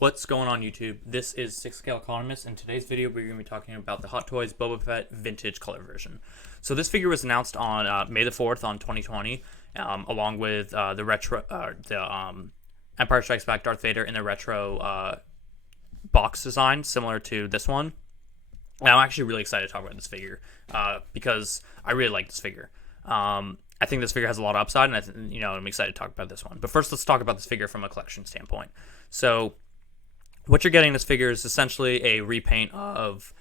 What's going on YouTube? This is 6Scale Economist, and today's video we're going to be talking about the Hot Toys Boba Fett vintage color version. So this figure was announced on May the 4th on 2020, along with the Empire Strikes Back Darth Vader in the retro box design, similar to this one. And I'm actually really excited to talk about this figure because I really like this figure. I think this figure has a lot of upside, and I'm excited to talk about this one. But first, let's talk about this figure from a collection standpoint. So what you're getting in this figure is essentially a repaint of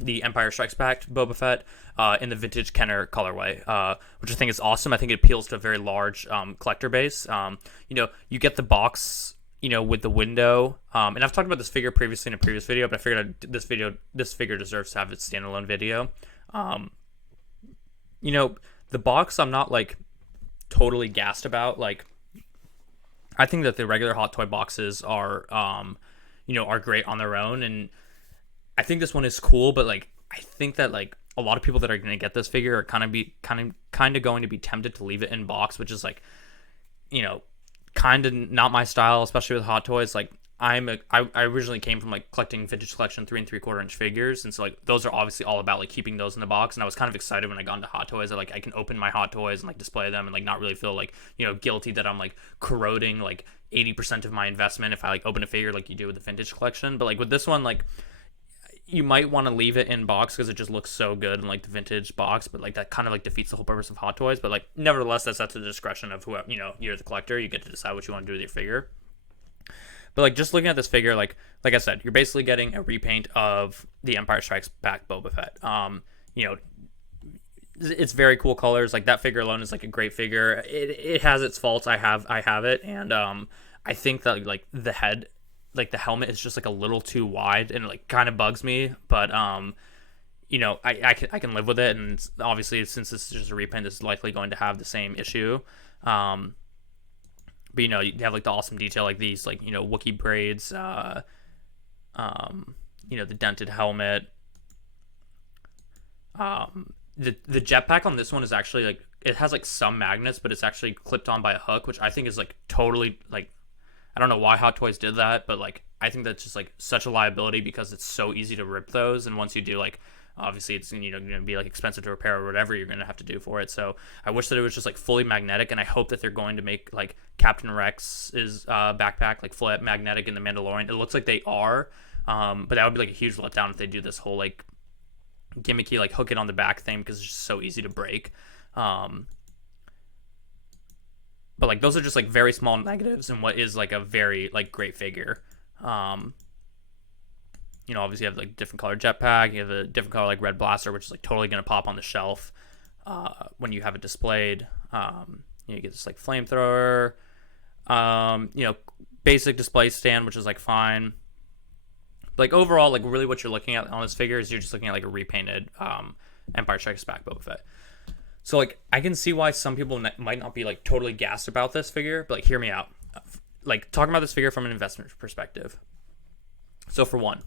the Empire Strikes Back Boba Fett in the vintage Kenner colorway, which I think is awesome. I think it appeals to a very large collector base. You get the box, with the window. And I've talked about this figure previously in a previous video, but I figured this figure deserves to have its standalone video. The box I'm not totally gassed about. I think that the regular Hot Toy boxes are great on their own, and I think this one is cool, but I think that a lot of people that are going to get this figure are kind of going to be tempted to leave it in box, which is kind of not my style, especially with Hot Toys. I originally came from collecting vintage collection 3 3/4 inch figures, and so those are obviously all about keeping those in the box. And I was kind of excited when I got into Hot Toys that I can open my Hot Toys and display them and not really feel guilty that I'm corroding 80% of my investment if I open a figure like you do with the vintage collection. But with this one, you might want to leave it in box because it just looks so good in the vintage box, but that kind of defeats the whole purpose of Hot Toys. But nevertheless, that's at the discretion of whoever, you're the collector. You get to decide what you want to do with your figure. But just looking at this figure, like I said, you're basically getting a repaint of the Empire Strikes Back Boba Fett. It's very cool colors. That figure alone is a great figure. It has its faults. I have it, and I think that the head, the helmet is just a little too wide, and it kind of bugs me. But I can live with it, and obviously since this is just a repaint, this is likely going to have the same issue. But you have the awesome detail these Wookiee braids, the dented helmet. The jetpack on this one is actually it has some magnets, but it's actually clipped on by a hook, which I think is totally I don't know why Hot Toys did that, but I think that's just such a liability because it's so easy to rip those, and once you do obviously it's going to be expensive to repair or whatever you're going to have to do for it. So I wish that it was just fully magnetic, and I hope that they're going to make Captain Rex's backpack fully magnetic in the Mandalorian. It looks like they are, but that would be a huge letdown if they do this whole gimmicky hook it on the back thing because it's just so easy to break. But those are just very small negatives in what is a very great figure. Obviously you have different color jetpack, you have a different color red blaster, which is totally gonna pop on the shelf when you have it displayed. You get this flamethrower, basic display stand, which is fine. Overall, really what you're looking at on this figure is you're just looking at a repainted Empire Strikes Back Boba Fett. So I can see why some people might not be totally gassed about this figure, but hear me out. Talking about this figure from an investment perspective. So for one,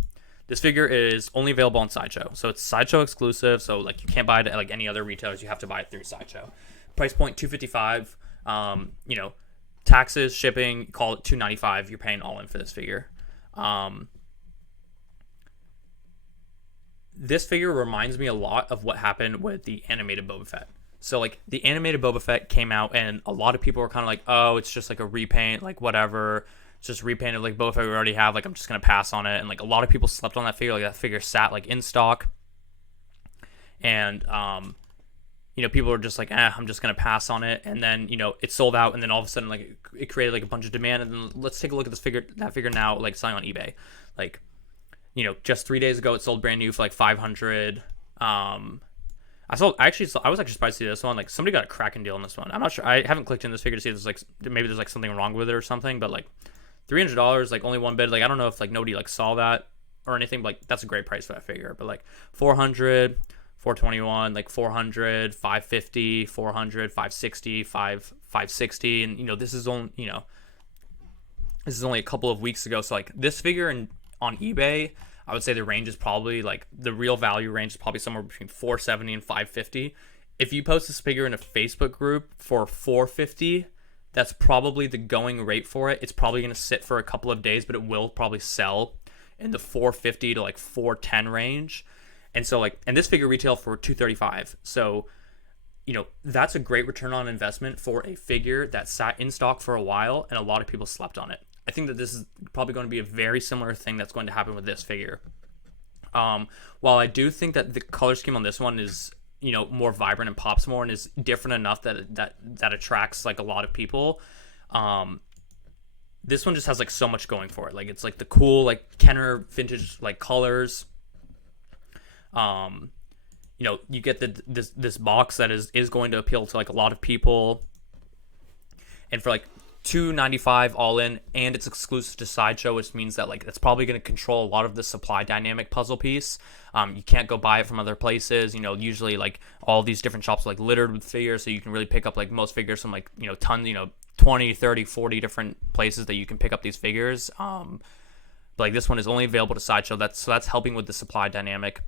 this figure is only available on Sideshow. So it's Sideshow exclusive. So you can't buy it at any other retailers. You have to buy it through Sideshow. Price point $255. Taxes, shipping, call it $295. You're paying all in for this figure. This figure reminds me a lot of what happened with the animated Boba Fett. So the animated Boba Fett came out, and a lot of people were kind of oh, it's just a repaint, whatever. It's just repainted Boba Fett we already have. I'm just gonna pass on it. And a lot of people slept on that figure. That figure sat in stock, and people were just I'm just gonna pass on it. And then it sold out, and then all of a sudden it created a bunch of demand. And then let's take a look at that figure now selling on eBay. Just 3 days ago it sold brand new for $500. I was actually surprised to see this one. Somebody got a cracking deal on this one. I'm not sure. I haven't clicked in this figure to see if there's maybe there's something wrong with it or something. But $300, only one bid. I don't know if nobody saw that or anything. But that's a great price for that figure. But 400, 421, 400, 550, 400, 560, 560, and this is only this is only a couple of weeks ago. So this figure on eBay, I would say the range is probably the real value range is probably somewhere between 470 and 550. If you post this figure in a Facebook group for 450, That's probably the going rate for it. It's probably going to sit for a couple of days, but it will probably sell in the 450 to like 410 range. And so like, and this figure retail for 235. So, that's a great return on investment for a figure that sat in stock for a while and a lot of people slept on it. I think that this is probably going to be a very similar thing that's going to happen with this figure. While I do think that the color scheme on this one is, more vibrant and pops more and is different enough that attracts like a lot of people. This one just has like so much going for it. Like it's like the cool like Kenner vintage like colors. You get this box that is going to appeal to like a lot of people, and for like $295 all in, and it's exclusive to Sideshow, which means that like it's probably going to control a lot of the supply dynamic puzzle piece. You can't go buy it from other places. Usually like all these different shops are like littered with figures, so you can really pick up like most figures from like 20, 30, 40 different places that you can pick up these figures. But like this one is only available to Sideshow. That's helping with the supply dynamic.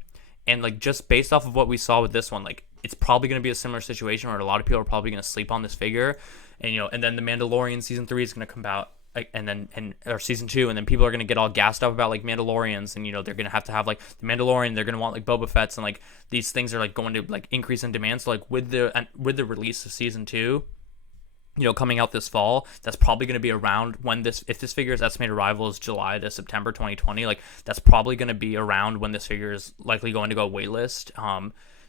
And like just based off of what we saw with this one, like it's probably going to be a similar situation where a lot of people are probably going to sleep on this figure, and then the Mandalorian season 3 is going to come out, or season 2, and then people are going to get all gassed up about like Mandalorians, and they're going to have like the Mandalorian, they're going to want like Boba Fett's, and like these things are like going to like increase in demand. So like with the release of season 2, coming out this fall, that's probably going to be around when if this figure's estimated arrival is July to September 2020, like that's probably going to be around when this figure is likely going to go waitlist,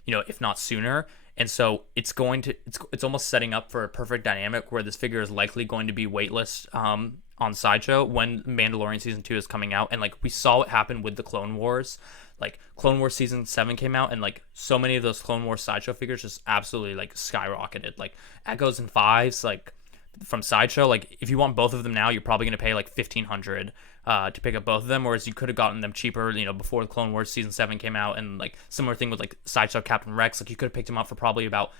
if not sooner. And so it's almost setting up for a perfect dynamic where this figure is likely going to be waitlist on Sideshow when Mandalorian season 2 is coming out. And like we saw what happened with the Clone Wars. Like Clone Wars season 7 came out, and like so many of those Clone Wars Sideshow figures just absolutely like skyrocketed. Like Echoes and Fives, like from Sideshow, like if you want both of them now, you're probably gonna pay like $1,500 to pick up both of them, whereas you could have gotten them cheaper, before the Clone Wars season 7 came out. And like similar thing with like Sideshow Captain Rex, like you could have picked him up for probably about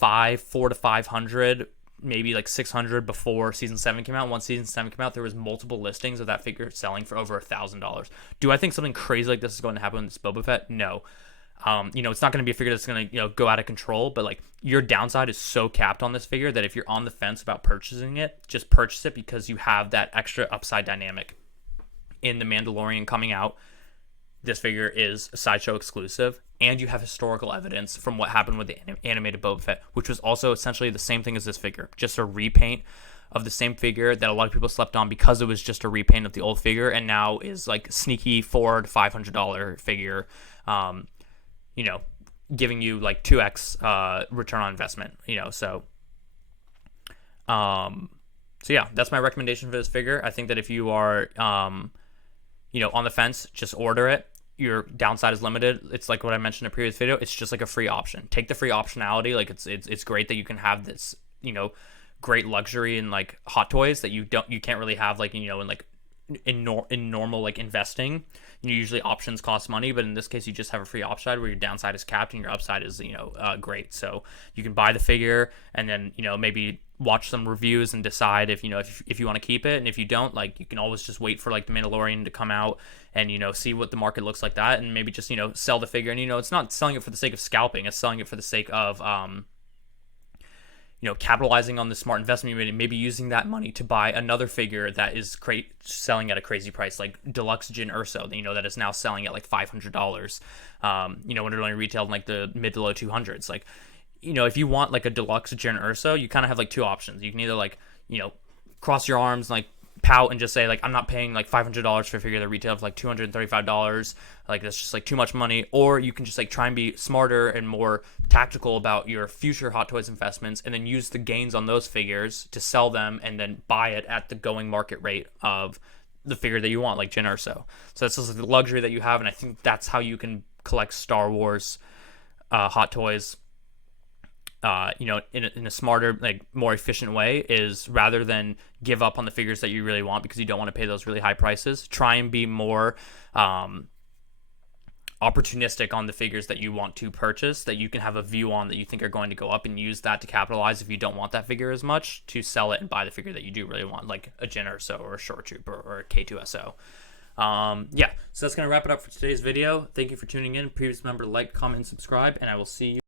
$400 to $500, maybe like $600 before season 7 came out. Once season 7 came out, there was multiple listings of that figure selling for over $1,000. Do I think something crazy like this is going to happen with this Boba Fett? No. It's not going to be a figure that's going to go out of control, but like your downside is so capped on this figure that if you're on the fence about purchasing it, just purchase it, because you have that extra upside dynamic in the Mandalorian coming out. This figure is a Sideshow exclusive, and you have historical evidence from what happened with the animated Boba Fett, which was also essentially the same thing as this figure, just a repaint of the same figure that a lot of people slept on because it was just a repaint of the old figure, and now is like sneaky $400 to $500 figure, giving you like 2x return on investment. So yeah, that's my recommendation for this figure. I think that if you are on the fence, just order it. Your downside is limited. It's like what I mentioned in a previous video. It's just like a free option. Take the free optionality. Like it's great that you can have this, great luxury in like Hot Toys that you can't really have like, in normal like investing. Usually options cost money, but in this case you just have a free upside where your downside is capped and your upside is great. So you can buy the figure and then maybe watch some reviews and decide if you want to keep it, and if you don't, like you can always just wait for like the Mandalorian to come out and see what the market looks like that, and maybe just sell the figure. And it's not selling it for the sake of scalping, it's selling it for the sake of capitalizing on the smart investment you made, maybe using that money to buy another figure that is selling at a crazy price, like Deluxe Jyn Erso, that is now selling at like $500, when it only retailed in like the mid to low 200s. Like, if you want like a Deluxe Jyn Erso, you kind of have like two options. You can either like, cross your arms and like pout and just say like, I'm not paying like $500 for a figure that retails for like $235, like that's just like too much money. Or you can just like try and be smarter and more tactical about your future Hot Toys investments, and then use the gains on those figures to sell them and then buy it at the going market rate of the figure that you want, like Jyn Erso. So that's just like the luxury that you have, and I think that's how you can collect Star Wars Hot Toys in a smarter, like more efficient way, is rather than give up on the figures that you really want because you don't want to pay those really high prices, try and be more opportunistic on the figures that you want to purchase, that you can have a view on that you think are going to go up, and use that to capitalize if you don't want that figure as much, to sell it and buy the figure that you do really want, like a Jyn Erso or a Short Trooper or a K2SO. So that's going to wrap it up for today's video. Thank you for tuning in. Please remember to like, comment, and subscribe, and I will see you